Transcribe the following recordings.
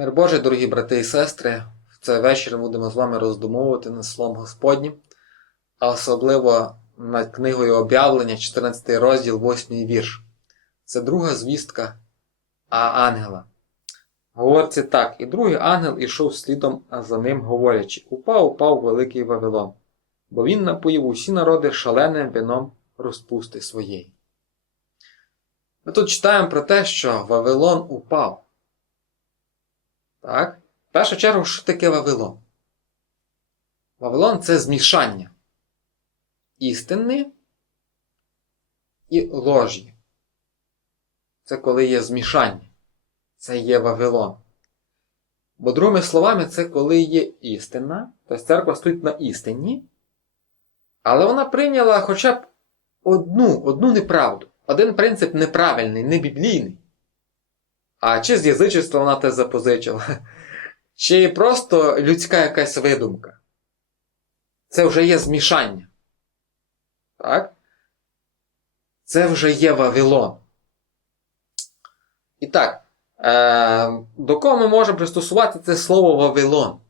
Мир Божий, дорогі брати і сестри, в цей вечір будемо з вами роздумовувати над Словом Господнім, а особливо над книгою об'явлення, 14 розділ, 8 вірш. Це друга звістка а ангела. Говориться так, і другий ангел ішов слідом за ним, говорячи: Упав, упав великий Вавилон, бо він напоїв усі народи шаленим вином розпусти своєї. Ми тут читаємо про те, що Вавилон упав. Так? В першу чергу, що таке Вавилон? Вавилон це змішання істини і ложі. Це коли є змішання. Це є Вавилон. Бо, другими словами, це коли є істина, тобто церква стоїть на істині, але вона прийняла хоча б одну, одну неправду, один принцип неправильний, не біблійний. А чи з язичества вона те запозичила, чи просто людська якась видумка. Це вже є змішання. Так? Це вже є Вавилон. І так, е, до кого ми можемо пристосувати це слово Вавилон?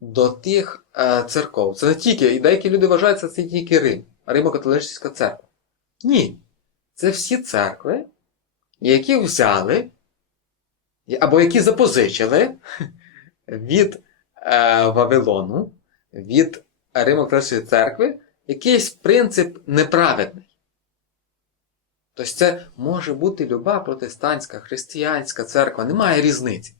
До тих е, церков. Це не тільки, і деякі люди вважають, це тільки Рим, Римо-католицька церква. Ні. Це всі церкви, які взяли, або які запозичили від е, Вавилону, від Римо-католицької церкви якийсь принцип неправедний. Тобто це може бути люба протестантська, християнська церква, немає різниці.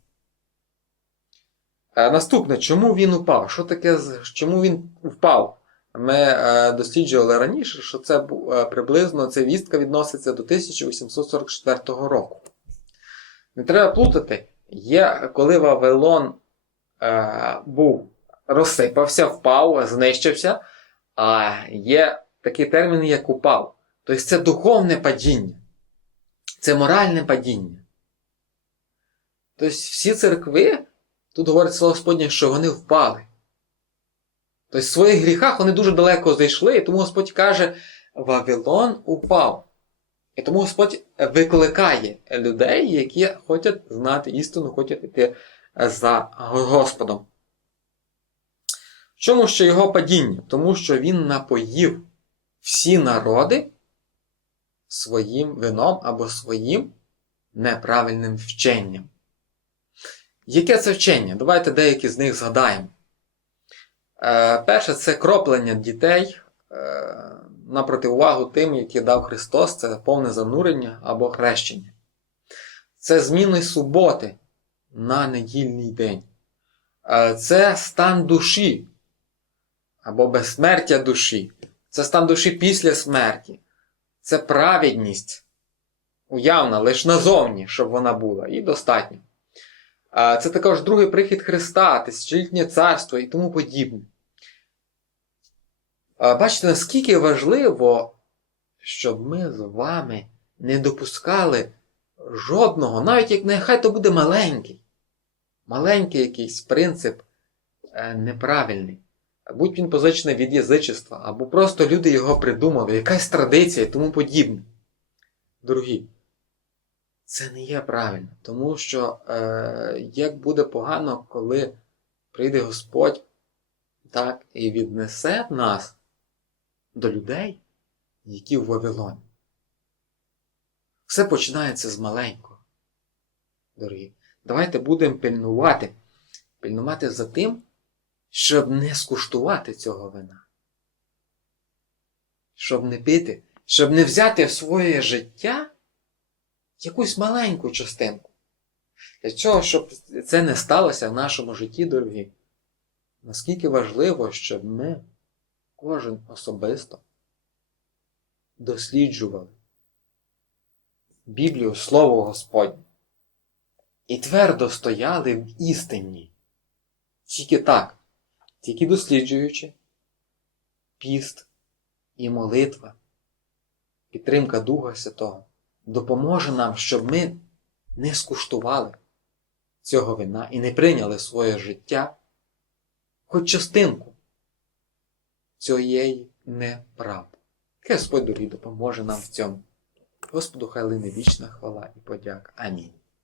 Е, Наступне, чому він упав? Що таке, чому він впав? Ми е, досліджували раніше, що це е, приблизно ця вістка відноситься до 1844 року. Не треба плутати, є, коли Вавилон е, був розсипався, впав, знищився, а є такий термін, як упав. Тобто це духовне падіння, це моральне падіння. Тобто всі церкви, тут говорить слово Господнє, що вони впали. Тобто в своїх гріхах вони дуже далеко зайшли, і тому Господь каже, Вавилон упав. І тому Господь викликає людей, які хочуть знати істину, хочуть йти за Господом. В Чому ще його падіння? Тому що він напоїв всі народи своїм вином або своїм неправильним вченням. Яке це вчення? Давайте деякі з них згадаємо. Е, перше, це кроплення дітей е, на противагу тим, які дав Христос, це повне занурення або хрещення. Це зміни суботи на недільний день. Е, це стан душі або безсмертя душі. Це стан душі після смерті. Це праведність. Уявна, лише назовні, щоб вона була, і достатньо. Це також другий прихід Христа, тисячолітнє царство і тому подібне. Бачите, наскільки важливо, щоб ми з вами не допускали жодного, навіть як нехай то буде маленький, маленький якийсь принцип е, неправильний. Будь він позичений від язичества, або просто люди його придумали, якась традиція і тому подібне. Дорогі, це не є правильно, тому що е, як буде погано, коли прийде Господь так, і віднесе нас до людей, які в Вавилоні. Все починається з маленького. Дорогі. Давайте будемо пильнувати, пильнувати за тим, щоб не скуштувати цього вина. Щоб не пити, щоб не взяти в своє життя якусь маленьку частинку. Для цього, щоб це не сталося в нашому житті, дорогі. Наскільки важливо, щоб ми, кожен особисто, досліджували Біблію Слово Господнє і твердо стояли в істині. Тільки так, тільки досліджуючи піст і молитва, підтримка Духа Святого допоможе нам, щоб ми не скуштували цього вина і не прийняли своє життя хоч частинку цієї неправди. Господь дорі допоможе нам в цьому. Господу хай лине вічна хвала і подяка. Амінь.